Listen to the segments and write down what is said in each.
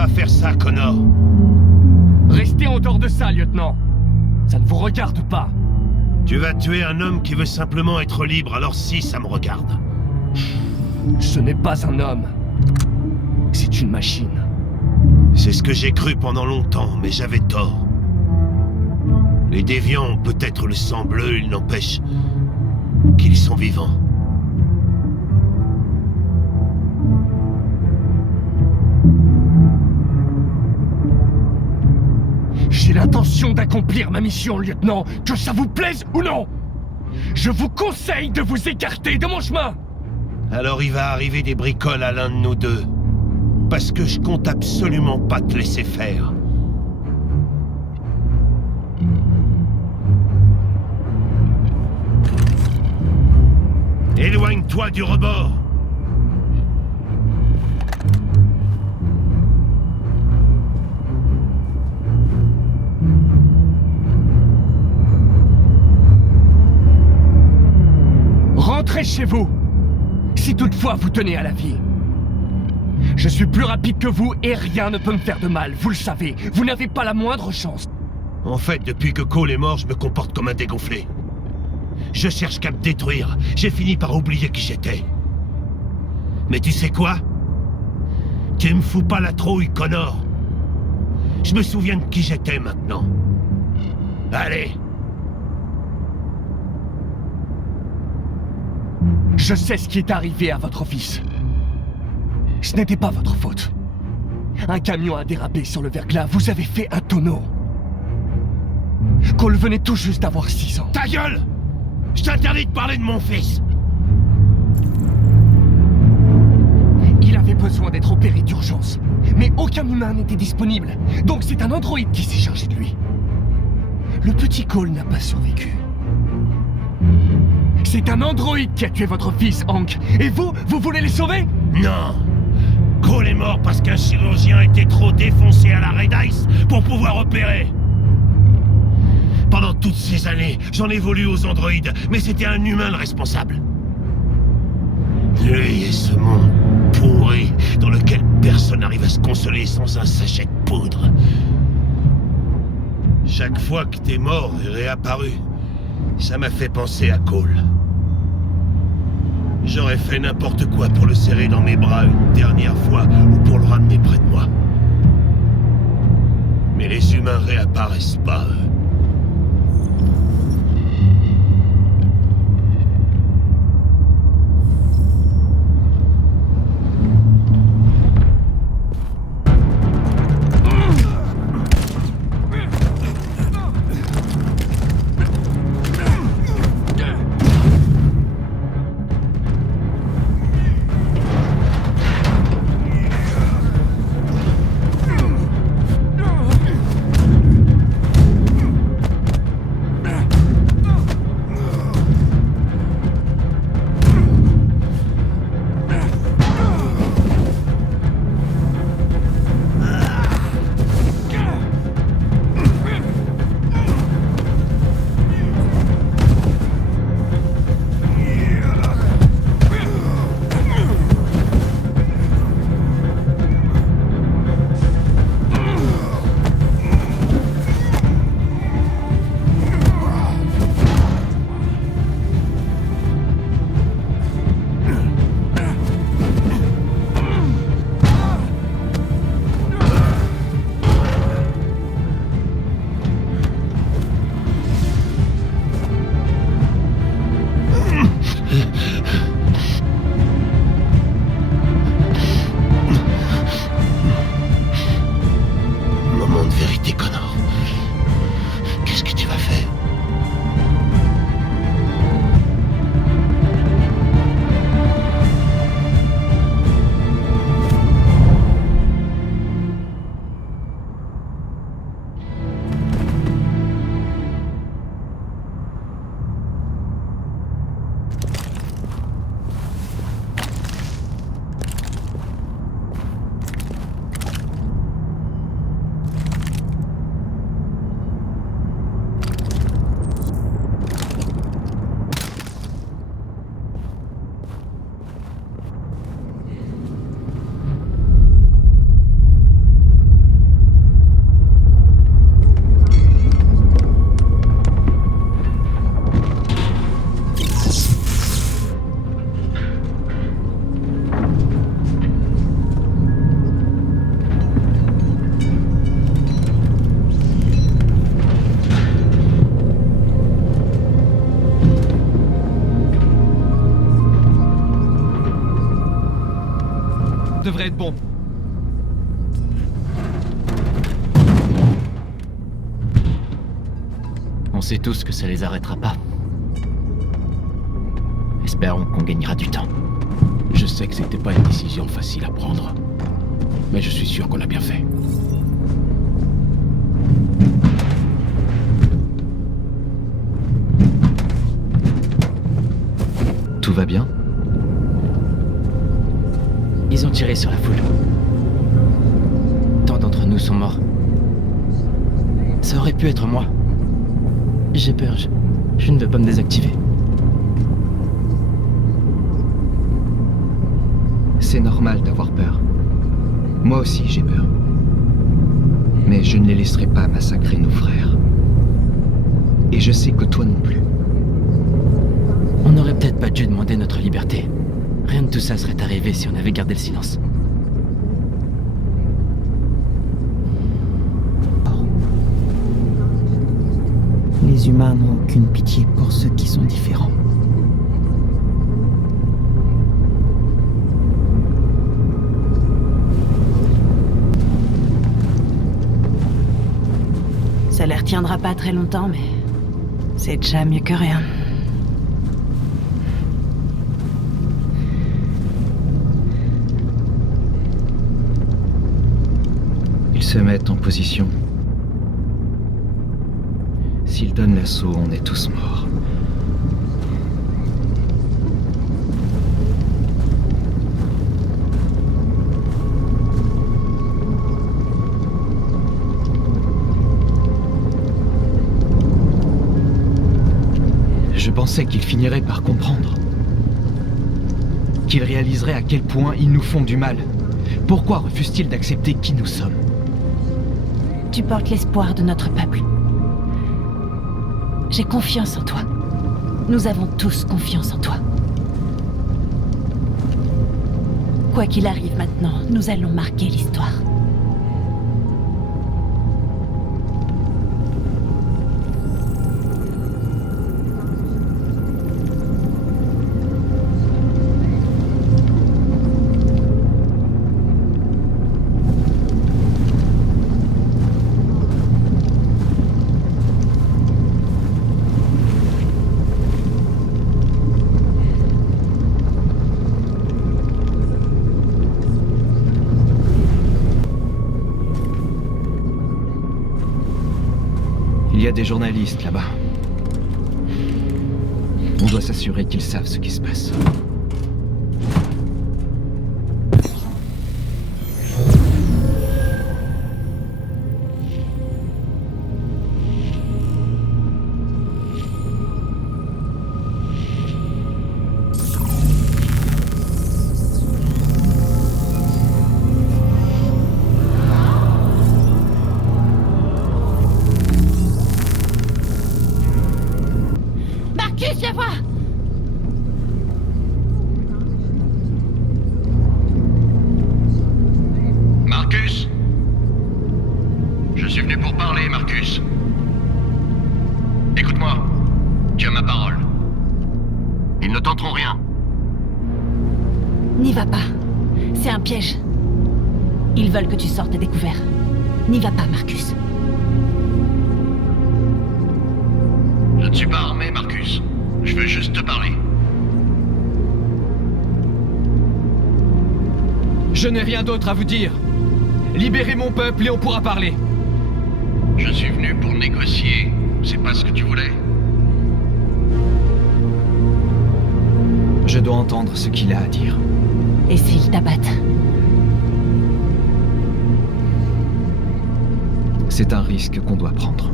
pas faire ça, Connor. Restez en dehors de ça, lieutenant. Ça ne vous regarde pas. Tu vas tuer un homme qui veut simplement être libre, alors si, ça me regarde. Ce n'est pas un homme. C'est une machine. C'est ce que j'ai cru pendant longtemps, mais j'avais tort. Les déviants ont peut-être le sang bleu, il n'empêche qu'ils sont vivants. J'ai l'intention d'accomplir ma mission, lieutenant, que ça vous plaise ou non. Je vous conseille de vous écarter de mon chemin. Alors il va arriver des bricoles à l'un de nous deux. Parce que je compte absolument pas te laisser faire. Éloigne-toi du rebord. Rentrez chez vous, si toutefois vous tenez à la vie. Je suis plus rapide que vous et rien ne peut me faire de mal, vous le savez. Vous n'avez pas la moindre chance. En fait, depuis que Cole est mort, je me comporte comme un dégonflé. Je cherche qu'à me détruire. J'ai fini par oublier qui j'étais. Mais tu sais quoi? Tu me fous pas la trouille, Connor. Je me souviens de qui j'étais maintenant. Allez! Je sais ce qui est arrivé à votre fils. Ce n'était pas votre faute. Un camion a dérapé sur le verglas, vous avez fait un tonneau. Cole venait tout juste d'avoir 6 ans. Ta gueule! Je t'interdis de parler de mon fils! Il avait besoin d'être opéré d'urgence. Mais aucun humain n'était disponible. Donc c'est un androïde qui s'est chargé de lui. Le petit Cole n'a pas survécu. C'est un androïde qui a tué votre fils, Hank. Et vous voulez les sauver? Non! Cole est mort parce qu'un chirurgien était trop défoncé à la Red Ice pour pouvoir opérer. Pendant toutes ces années, j'en ai voulu aux androïdes, mais c'était un humain le responsable. Lui et ce monde pourri dans lequel personne n'arrive à se consoler sans un sachet de poudre. Chaque fois que t'es mort et réapparu, ça m'a fait penser à Cole. J'aurais fait n'importe quoi pour le serrer dans mes bras une dernière fois ou pour le ramener près de moi. Mais les humains réapparaissent pas, eux. devrait être bon. On sait tous que ça les arrêtera pas. Espérons qu'on gagnera du temps. Je sais que c'était pas une décision facile à prendre. Mais je suis sûr qu'on a bien fait. Tout va bien? Ils ont tiré sur la foule. Tant d'entre nous sont morts. Ça aurait pu être moi. J'ai peur, je ne veux pas me désactiver. C'est normal d'avoir peur. Moi aussi j'ai peur. Mais je ne les laisserai pas massacrer nos frères. Et je sais que toi non plus. On n'aurait peut-être pas dû demander notre liberté. Rien de tout ça serait arrivé si on avait gardé le silence. Les humains n'ont aucune pitié pour ceux qui sont différents. Ça les retiendra pas très longtemps, mais c'est déjà mieux que rien. Ils se mettent en position. S'ils donnent l'assaut, on est tous morts. Je pensais qu'ils finiraient par comprendre. Qu'ils réaliseraient à quel point ils nous font du mal. Pourquoi refusent-ils d'accepter qui nous sommes? Tu portes l'espoir de notre peuple. J'ai confiance en toi. Nous avons tous confiance en toi. Quoi qu'il arrive maintenant, nous allons marquer l'histoire. Il y a des journalistes là-bas. On doit s'assurer qu'ils savent ce qui se passe. Marcus, viens voir! Marcus? Je suis venu pour parler, Marcus. Écoute-moi, tu as ma parole. Ils ne tenteront rien. N'y va pas. C'est un piège. Ils veulent que tu sortes découvert. N'y va pas, Marcus. Je ne suis pas armé, Marcus. Je veux juste te parler. Je n'ai rien d'autre à vous dire. Libérez mon peuple et on pourra parler. Je suis venu pour négocier. C'est pas ce que tu voulais? Je dois entendre ce qu'il a à dire. Et s'ils t'abattent? C'est un risque qu'on doit prendre.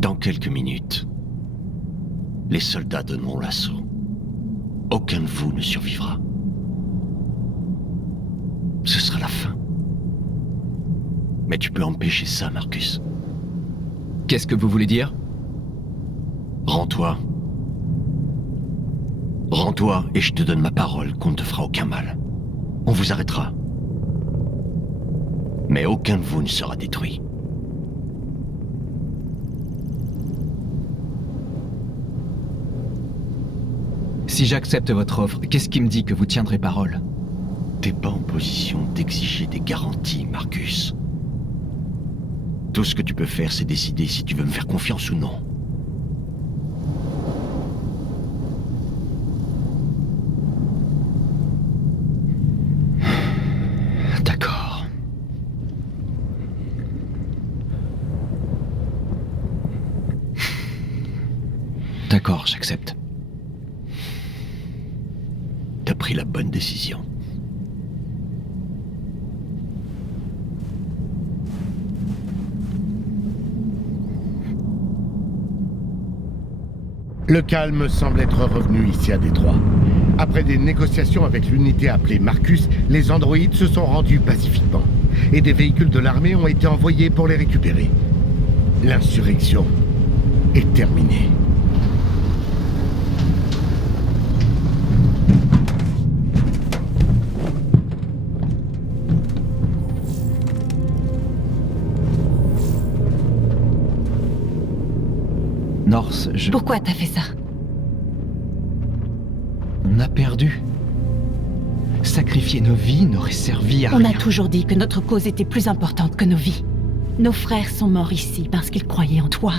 Dans quelques minutes, les soldats donneront l'assaut. Aucun de vous ne survivra. Ce sera la fin. Mais tu peux empêcher ça, Marcus. Qu'est-ce que vous voulez dire? Rends-toi. Rends-toi et je te donne ma parole qu'on ne te fera aucun mal. On vous arrêtera. Mais aucun de vous ne sera détruit. Si j'accepte votre offre, qu'est-ce qui me dit que vous tiendrez parole? T'es pas en position d'exiger des garanties, Marcus. Tout ce que tu peux faire, c'est décider si tu veux me faire confiance ou non. D'accord. D'accord, j'accepte. T'as pris la bonne décision. Le calme semble être revenu ici à Détroit. Après des négociations avec l'unité appelée Marcus, les androïdes se sont rendus pacifiquement. Et des véhicules de l'armée ont été envoyés pour les récupérer. L'insurrection est terminée. North, Pourquoi t'as fait ça? On a perdu. Sacrifier nos vies n'aurait servi à On rien. a toujours dit que notre cause était plus importante que nos vies. Nos frères sont morts ici parce qu'ils croyaient en toi.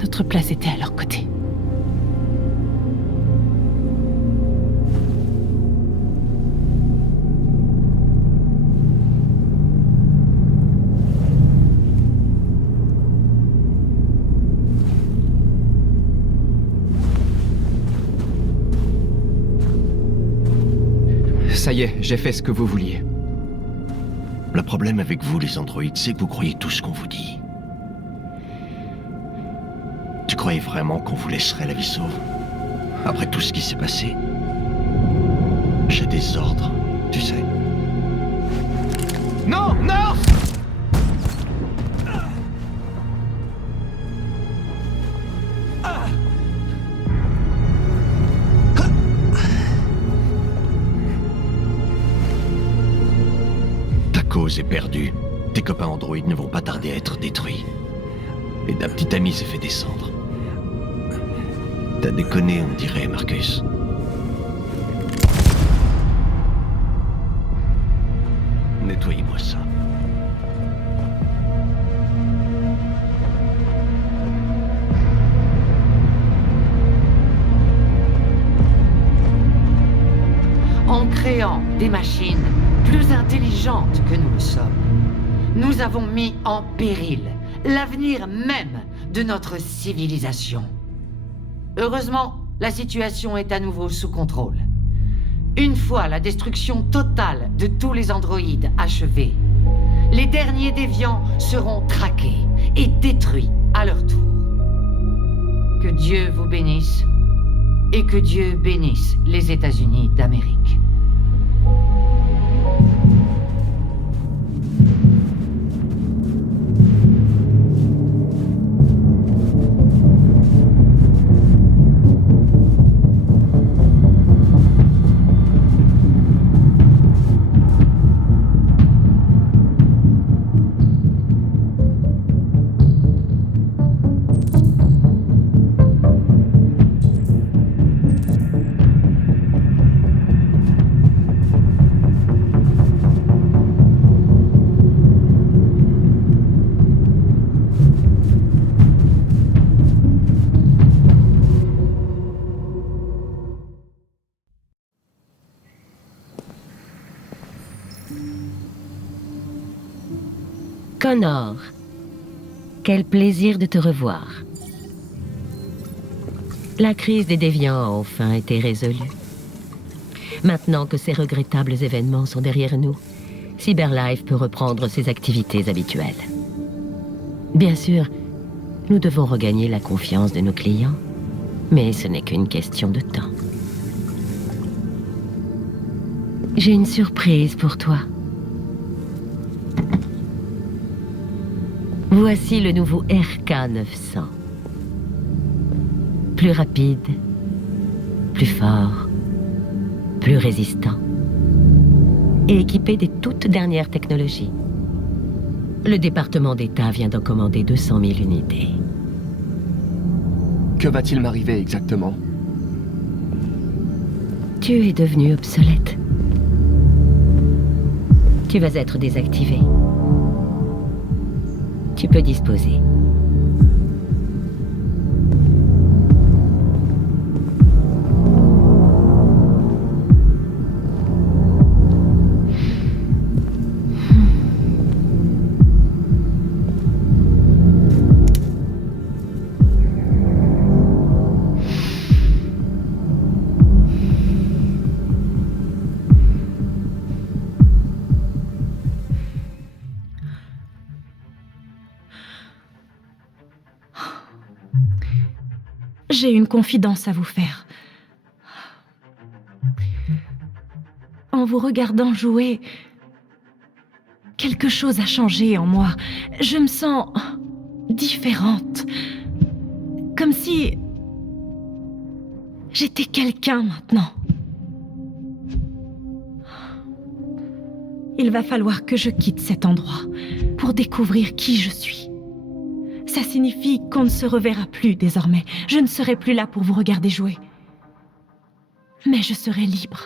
Notre place était à leur côté. Ça y est, j'ai fait ce que vous vouliez. Le problème avec vous, les androïdes, c'est que vous croyez tout ce qu'on vous dit. Tu croyais vraiment qu'on vous laisserait la vie sauve? Après tout ce qui s'est passé? J'ai des ordres, tu sais. Non, North! Ta cause est perdue. Tes copains androïdes ne vont pas tarder à être détruits. Et ta petite amie s'est fait descendre. T'as déconné, on dirait, Marcus. Nettoyez-moi ça. En créant des machines plus intelligentes que nous le sommes, nous avons mis en péril l'avenir même de notre civilisation. Heureusement, la situation est à nouveau sous contrôle. Une fois la destruction totale de tous les androïdes achevée, les derniers déviants seront traqués et détruits à leur tour. Que Dieu vous bénisse et que Dieu bénisse les États-Unis d'Amérique. Connor, quel plaisir de te revoir. La crise des déviants a enfin été résolue. Maintenant que ces regrettables événements sont derrière nous, CyberLife peut reprendre ses activités habituelles. Bien sûr, nous devons regagner la confiance de nos clients, mais ce n'est qu'une question de temps. J'ai une surprise pour toi. Voici le nouveau RK-900. Plus rapide, plus fort, plus résistant. Et équipé des toutes dernières technologies. Le département d'État vient d'en commander 200 000 unités. Que va-t-il m'arriver exactement? Tu es devenu obsolète. Tu vas être désactivé. Tu peux disposer. J'ai une confidence à vous faire. En vous regardant jouer, quelque chose a changé en moi. Je me sens différente. Comme si j'étais quelqu'un maintenant. Il va falloir que je quitte cet endroit pour découvrir qui je suis. Ça signifie qu'on ne se reverra plus désormais. Je ne serai plus là pour vous regarder jouer. Mais je serai libre.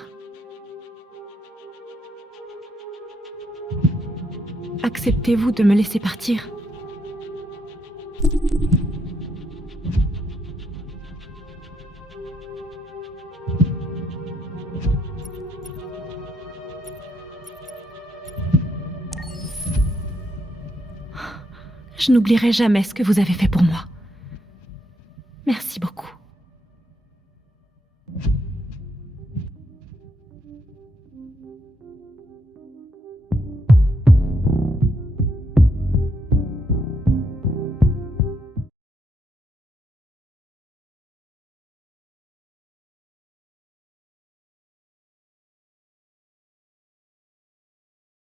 Acceptez-vous de me laisser partir ? Je n'oublierai jamais ce que vous avez fait pour moi. Merci beaucoup.